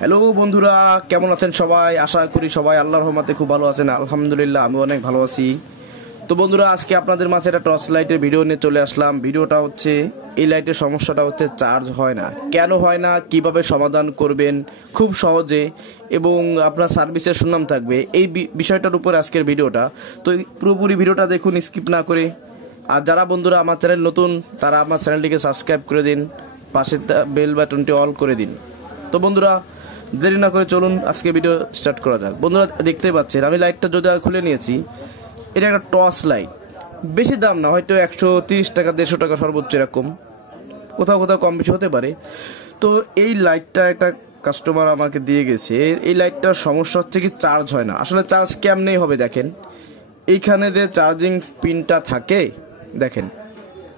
Hello বন্ধুরা, কেমন আছেন সবাই? আশা করি সবাই আল্লাহর রহমতে খুব ভালো আছেন। আলহামদুলিল্লাহ, আমি অনেক ভালো আছি। তো বন্ধুরা, আজকে আপনাদের মাঝে একটা টর্চ লাইটের ভিডিও নিয়ে চলে আসলাম। ভিডিওটা হচ্ছে এই লাইটের সমস্যাটা হচ্ছে চার্জ হয় না। কেন হয় না, কিভাবে সমাধান করবেন খুব সহজে এবং আপনার সার্ভিসের সুনাম থাকবে, এই বিষয়টার উপর আজকের ভিডিওটা। তো পুরোপুরি ভিডিওটা দেখুন, স্কিপ না করে। আর যারা বন্ধুরা আমার চ্যানেল নতুন, তারা আমার চ্যানেলটিকে সাবস্ক্রাইব করে দিন, পাশের বেল বাটনটি অল করে দিন। তো বন্ধুরা, দেরি না করে চলুন আজকে ভিডিও স্টার্ট করা যাক। বন্ধুরা, দেখতেই পাচ্ছেন আমি লাইটটা যদি খুলে নিয়েছি। এটা একটা টর্চ লাইট, বেশি দাম না, হয়তো 130 টাকা 150 টাকা সর্বোচ্চ, এরকম কোথাও কোথাও কম বেশি হতে পারে। তো এই লাইটটা একটা কাস্টমার আমাকে দিয়ে গেছে। এই লাইটটার সমস্যা হচ্ছে কি, চার্জ হয় না। আসলে চার্জ কেমনেই হবে দেখেন, এইখানে যে চার্জিং পিনটা থাকে, দেখেন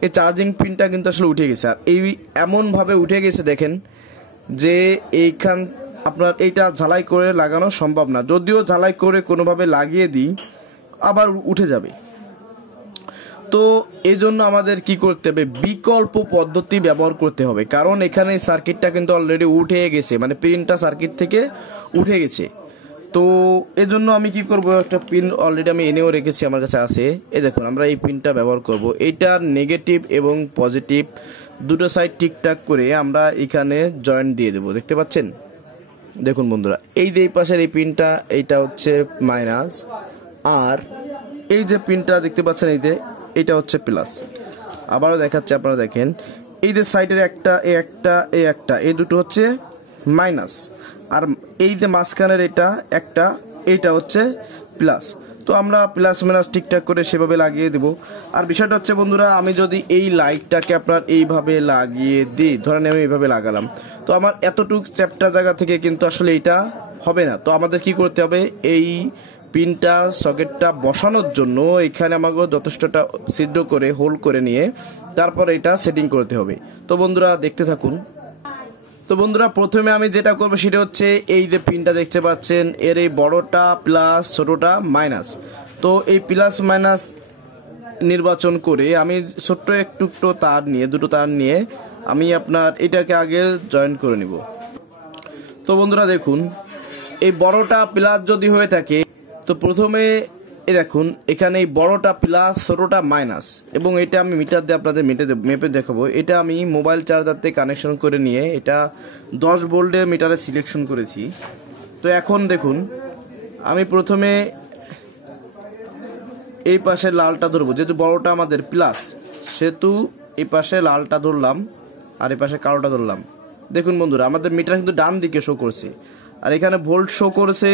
এই চার্জিং পিনটা কিন্তু আসলে উঠে গেছে। আর এই এমনভাবে উঠে গেছে দেখেন যে এইখান আপনার এইটা ঝালাই করে লাগানো সম্ভব না। যদিও ঝালাই করে কোনোভাবে লাগিয়ে দিই, আবার উঠে যাবে। তো এই জন্য আমাদের কি করতে হবে, বিকল্প পদ্ধতি ব্যবহার করতে হবে। কারণ এখানে সার্কিটটা কিন্তু অলরেডি উঠে গেছে, মানে পিনটা সার্কিট থেকে উঠে গেছে। তো এজন্য আমি কি করব, একটা পিন অলরেডি আমি এনেও রেখেছি, আমার কাছে আছে। এই দেখুন, আমরা এই পিনটা ব্যবহার করব। এইটার নেগেটিভ এবং পজিটিভ দুটো সাইড ঠিকঠাক করে আমরা এখানে জয়েন্ট দিয়ে দেব। দেখতে পাচ্ছেন? দেখুন বন্ধুরা, এই যে এই পাশের এই পিনটা, এইটা হচ্ছে মাইনাস, আর এই যে পিনটা দেখতে পাচ্ছেন এইটা হচ্ছে প্লাস। আবারও দেখাচ্ছে, আপনারা দেখেন এই যে সাইডের একটা এই দুটো হচ্ছে মাইনাস, আর এই যে মাঝখানের এইটা হচ্ছে প্লাস। তো আমরা প্লাস মাইনাস ঠিকঠাক করে সেভাবে লাগিয়ে দেব। আর বিষয়টা হচ্ছে বন্ধুরা, আমি যদি এই লাইটটাকে আপনার এইভাবে লাগিয়ে দিই, ধরেন আমি এইভাবে লাগালাম, তো আমার এতটুক চ্যাপ্টা জায়গা থেকে কিন্তু আসলে এইটা হবে না। তো আমাদের কি করতে হবে, এই পিনটা সকেটটা বসানোর জন্য এখানে আমাকে যথেষ্টটা ছিদ্র করে হোল করে নিয়ে তারপর এটা সেটিং করতে হবে। তো বন্ধুরা, দেখতে থাকুন। তো বন্ধুরা, প্রথমে আমি যেটা করবো সেটা হচ্ছে এই যে পিনটা দেখতে পাচ্ছেন, এর এই বড়টা প্লাস, ছোটটা মাইনাস। তো এই প্লাস মাইনাস নির্বাচন করে আমি ছোট্ট দুটো তার নিয়ে আমি আপনার এটাকে আগে জয়েন করে নিব। তো বন্ধুরা দেখুন, এই বড়টা প্লাস যদি হয়ে থাকে, তো প্রথমে এই দেখুন এখানে এই বড়টা প্লাস, ছোটটা মাইনাস, এবং এটা আমি মিটার দিয়ে আপনাদের মেপে দেখাবো। এটা আমি মোবাইল চার্জার থেকে কানেকশন করে নিয়ে এটা 10 ভোল্টের মিটারে সিলেকশন করেছি। তো এখন দেখুন, আমি প্রথমে এই পাশে লালটা ধরবো, যেহেতু বড়টা আমাদের প্লাস, সেহেতু এই পাশে লালটা ধরলাম আর এই পাশে কালোটা ধরলাম। দেখুন বন্ধুরা, আমাদের মিটার কিন্তু ডান দিকে শো করছে, আর এখানে ভোল্ট শো করেছে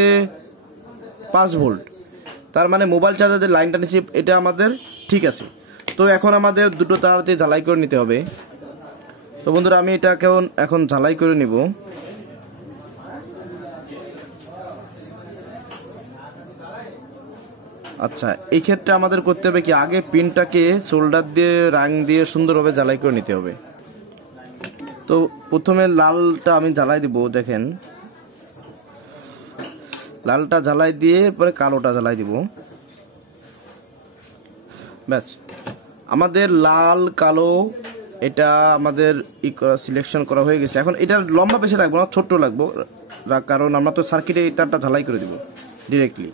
5 ভোল্ট। তার মানে মোবাইল চার্জারের লাইনটা নিচে, এটা আমাদের ঠিক আছে। তো এখন আমাদের দুটো তার দিয়ে ঝালাই করে নিতে হবে। তো বন্ধুরা, আমি এটা এখন ঝালাই করে নিব। আচ্ছা, এই ক্ষেত্রে আমাদের করতে হবে কি, আগে পিনটাকে সোল্ডার দিয়ে রাং দিয়ে সুন্দরভাবে ঝালাই করে নিতে হবে। তো প্রথমে লালটা আমি ঝালাই দিব, দেখেন লালটা ঝালাই দিয়ে পরে কালোটা ঝালাই দিব। ব্যাস, আমাদের লাল কালো এটা আমাদের সিলেকশন করা হয়ে গেছে। এখন এটা লম্বা বেশি রাখবো না, ছোট্ট লাগবো, কারণ আমরা তো সার্কিটে এই তারটা ঝালাই করে দিব ডিরেক্টলি।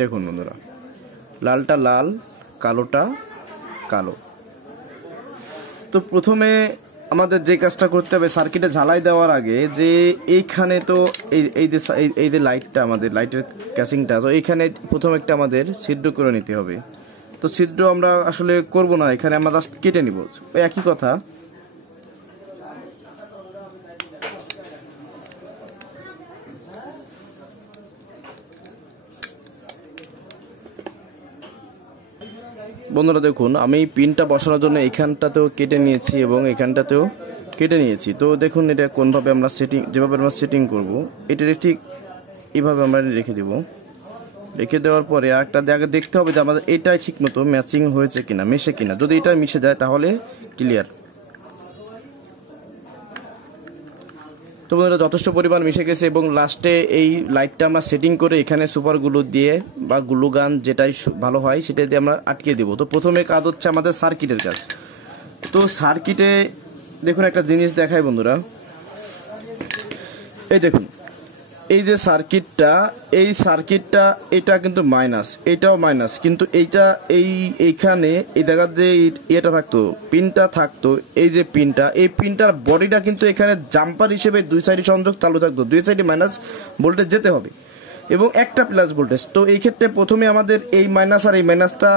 দেখুন বন্ধুরা, লালটা লাল, কালোটা কালো। তো প্রথমে আমাদের যে কাজটা করতে হবে, সার্কিটে ঝালাই দেওয়ার আগে যে এইখানে তো এই যে লাইটটা, আমাদের লাইটের ক্যাসিংটা, তো এইখানে প্রথম একটা আমাদের ছিদ্র করে নিতে হবে। তো ছিদ্র আমরা আসলে করব না, এখানে আমরা জাস্ট কেটে নিব, একই কথা। বন্ধুরা দেখুন, আমি পিনটা বসানোর জন্য এখানটাতেও কেটে নিয়েছি এবং এখানটাতেও কেটে নিয়েছি। তো দেখুন, এটা কোনভাবে আমরা যেভাবে আমরা সেটিং করব, এটা ঠিক এইভাবে আমরা রেখে দেব। রেখে দেওয়ার পরে আরেকটা আগে দেখতে হবে যে আমাদের এটাই ঠিক মতো ম্যাচিং হয়েছে কিনা, মিশে কিনা। যদি এটা মিশে যায় তাহলে ক্লিয়ার। তো বন্ধুরা, যথেষ্ট পরিমাণ মিশে গেছে এবং লাস্টে এই লাইটটা আমরা সেটিং করে এখানে সুপার গ্লু দিয়ে বা গ্লু গান যেটাই ভালো হয় সেটা দিয়ে আমরা আটকে দেব। তো প্রথমে কাজ হচ্ছে আমাদের সার্কিটের কাজ। তো সার্কিটে দেখুন একটা জিনিস দেখাই বন্ধুরা, এই দেখুন এই যে সার্কিটটা, এই সার্কিটটা এটা কিন্তু মাইনাস, এটাও মাইনাস, কিন্তু এইটা এইখানে এই জায়গার যে এটা থাকতো, পিনটা থাকতো, এই যে পিনটা, এই পিনটার বডিটা কিন্তু এখানে জাম্পার হিসেবে দুই সাইডে সংযোগ চালু থাকতো, দুই সাইডে মাইনাস ভোল্টেজ যেতে হবে এবং একটা প্লাস ভোল্টেজ। তো এই ক্ষেত্রে প্রথমে আমাদের এই মাইনাস আর এই মাইনাসটা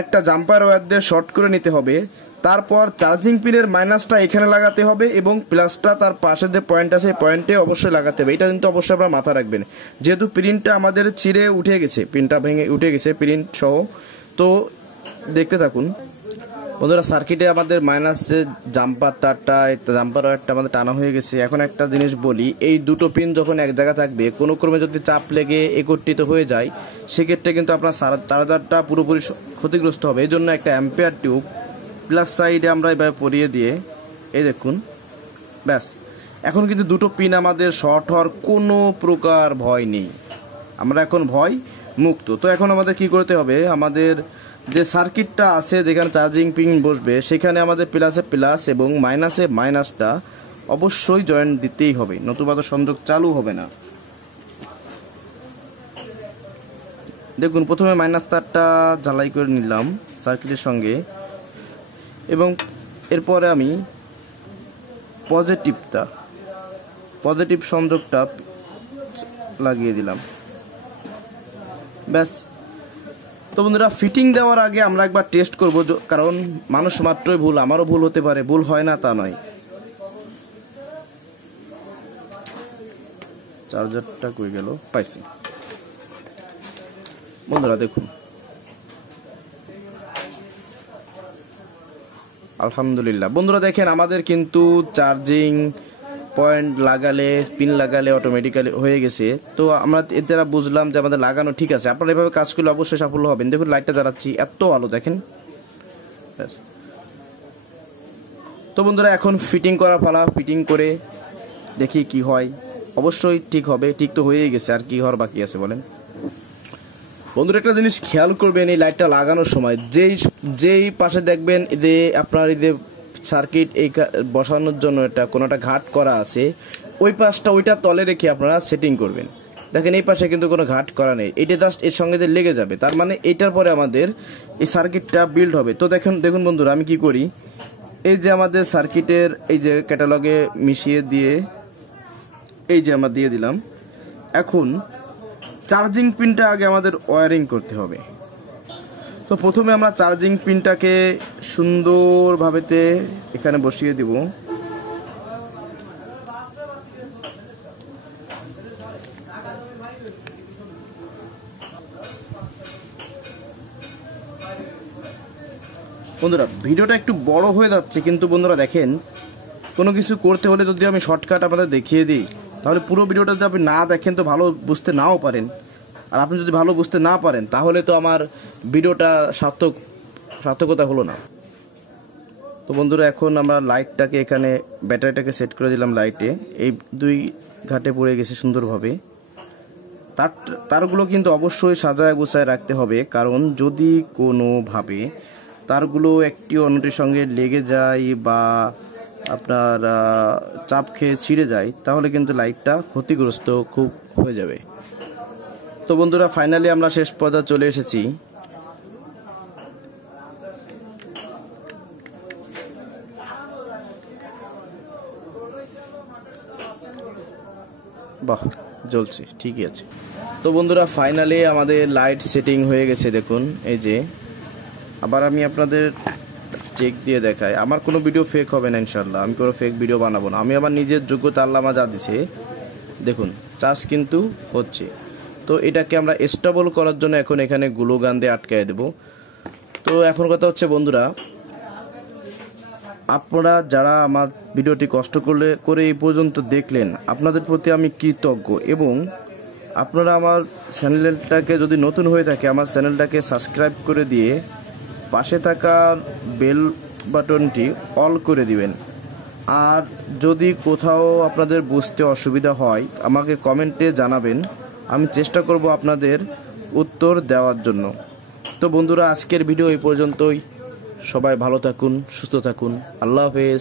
একটা জাম্পার ওয়্যার দিয়ে শর্ট করে নিতে হবে, তারপর চার্জিং পিনের মাইনাসটা এখানে লাগাতে হবে এবং প্লাসটা তার পাশে যে পয়েন্ট আছে পয়েন্টে অবশ্যই লাগাতে হবে। এটা কিন্তু অবশ্যই আপনারা মাথা রাখবেন, যেহেতু প্রিন্টটা আমাদের ছিঁড়ে উঠে গেছে, পিনটা ভেঙে উঠে গেছে প্রিন্ট সহ। তো দেখতে থাকুন বন্ধুরা, সার্কিটে আমাদের মাইনাস যে জাম্পার তারটা, জাম্পার ওয়্যারটা আমাদের টানা হয়ে গেছে। এখন একটা জিনিস বলি, এই দুটো পিন যখন এক জায়গায় থাকবে, কোনো ক্রমে যদি চাপ লেগে একত্রিত হয়ে যায়, সেক্ষেত্রে কিন্তু আপনার চার্জারটা পুরোপুরি ক্ষতিগ্রস্ত হবে। এই জন্য একটা অ্যাম্পিয়ার টিউব প্লাস সাইডে আমরা এভাবে পরিয়ে দিয়ে, এই দেখুন ব্যাস, এখন কিন্তু দুটো পিন আমাদের শর্ট হওয়ার কোনো প্রকার ভয় নেই, আমরা এখন ভয় মুক্ত। তো এখন আমাদের কি করতে হবে, আমাদের যে সার্কিটটা আছে যেখানে চার্জিং পিন বসবে, সেখানে আমাদের প্লাসে প্লাস এবং মাইনাসে মাইনাসটা অবশ্যই জয়েন্ট দিতেই হবে, নতুবা তো সংযোগ চালু হবে না। দেখুন প্রথমে মাইনাস তারটা ঝালাই করে নিলাম সার্কিটের সঙ্গে এবং এরপরে আমি পজিটিভ সংযোগটা লাগিয়ে দিলাম, ব্যাস। তো বন্ধুরা, ফিটিং দেওয়ার আগে আমরা একবার টেস্ট করব, কারণ মানুষ মাত্রই ভুল, আমারও ভুল হতে পারে, ভুল হয় না তা নয়। চার্জারটা কই গেল, পাইছি বন্ধুরা, দেখুন আলহামদুলিল্লাহ। বন্ধুরা দেখেন, আমাদের কিন্তু চার্জিং পয়েন্ট লাগালে, পিন লাগালে অটোমেটিক্যালি হয়ে গেছে। তো আমরা এতে বুঝলাম যে আমাদের লাগানো ঠিক আছে। আপনারা এভাবে কাজ করলে অবশ্যই সাফল্য হবেন। দেখুন লাইটটা জ্বালাচ্ছি, এত আলো দেখেন। তো বন্ধুরা, এখন ফিটিং করা পালা, ফিটিং করে দেখি কি হয়। অবশ্যই ঠিক হবে, ঠিক তো হয়েই গেছে, আর কি হওয়ার বাকি আছে বলেন। বন্ধুরা একটা জিনিস খেয়াল করবেন, এই লাইটটা লাগানোর সময় যেই পাশে দেখবেন যে আপনার এই যে সার্কিট এই বসানোর জন্য এটা কোনো একটা ঘাট করা আছে, ওই পাশটা ওইটা তলে রেখে আপনারা সেটিং করবেন। দেখেন এই পাশে কিন্তু কোনো ঘাট করা নেই, এটা জাস্ট এর সঙ্গে যে লেগে যাবে, তার মানে এটার পরে আমাদের এই সার্কিটটা বিল্ড হবে। তো দেখুন বন্ধুরা, আমি কি করি, এই যে আমাদের সার্কিটের এই যে ক্যাটালগে মিশিয়ে দিয়ে, এই যে আমরা দিয়ে দিলাম। এখন চার্জিং পিনটা আগে আমাদের ওয়্যারিং করতে হবে। তো প্রথমে আমরা চার্জিং পিনটাকে সুন্দরভাবে এখানে বসিয়ে দিব। বন্ধুরা ভিডিওটা একটু বড় হয়ে যাচ্ছে, কিন্তু বন্ধুরা দেখেন, কোনো কিছু করতে হলে যদি আমি শর্টকাট আপনাদের দেখিয়ে দিই, তাহলে পুরো ভিডিওটা যদি আপনি না দেখেন তো ভালো বুঝতে নাও পারেন। আর আপনি যদি ভালো বুঝতে না পারেন, তাহলে তো আমার ভিডিওটা সার্থকতা হলো না। তো বন্ধুরা, এখন আমরা লাইটটাকে এখানে ব্যাটারিটাকে সেট করে দিলাম লাইটে, এই দুই ঘাটে পড়ে গেছে সুন্দরভাবে। তারগুলো কিন্তু অবশ্যই সাজায় গোছায় রাখতে হবে, কারণ যদি কোনোভাবে তারগুলো একটি অন্যটির সঙ্গে লেগে যায় বা আপনার চাপ খেয়ে ছিঁড়ে যায়, তাহলে কিন্তু লাইটটা ক্ষতিগ্রস্ত খুব হয়ে যাবে। তো বন্ধুরা, ফাইনালি আমরা শেষ পর্যায়ে চলে এসেছি। বাহ, জ্বলছে, ঠিকই আছে। তো বন্ধুরা, ফাইনালি আমাদের লাইট সেটিং হয়ে গেছে। দেখুন এই যে, আবার আমি আপনাদের চেক দিয়ে দেখাই, আমার কোনো ভিডিও ফেক হবে না ইনশাল্লাহ, আমি কোনো ফেক ভিডিও বানাবো না। আমি আমার নিজের যোগ্যতা আল্লাহ যা দিছে, দেখুন চার্জ কিন্তু হচ্ছে। তো এটাকে আমরা স্টেবল করার জন্য এখন এখানে গ্লু গান দিয়ে আটকায় দেব। তো এখন কথা হচ্ছে বন্ধুরা, আপনারা যারা আমার ভিডিওটি কষ্ট করে এই পর্যন্ত দেখলেন, আপনাদের প্রতি আমি কৃতজ্ঞ। এবং আপনারা আমার চ্যানেলটাকে যদি নতুন হয়ে থাকে, আমার চ্যানেলটাকে সাবস্ক্রাইব করে দিয়ে পাশে থাকা বেল বাটনটি অল করে দিবেন। আর যদি কোথাও আপনাদের বুঝতে অসুবিধা হয়, আমাকে কমেন্টে জানাবেন, আমি চেষ্টা করব আপনাদের উত্তর দেওয়ার জন্য। তো বন্ধুরা, আজকের ভিডিও এই পর্যন্তই। সবাই ভালো থাকুন, সুস্থ থাকুন, আল্লাহ হাফেজ।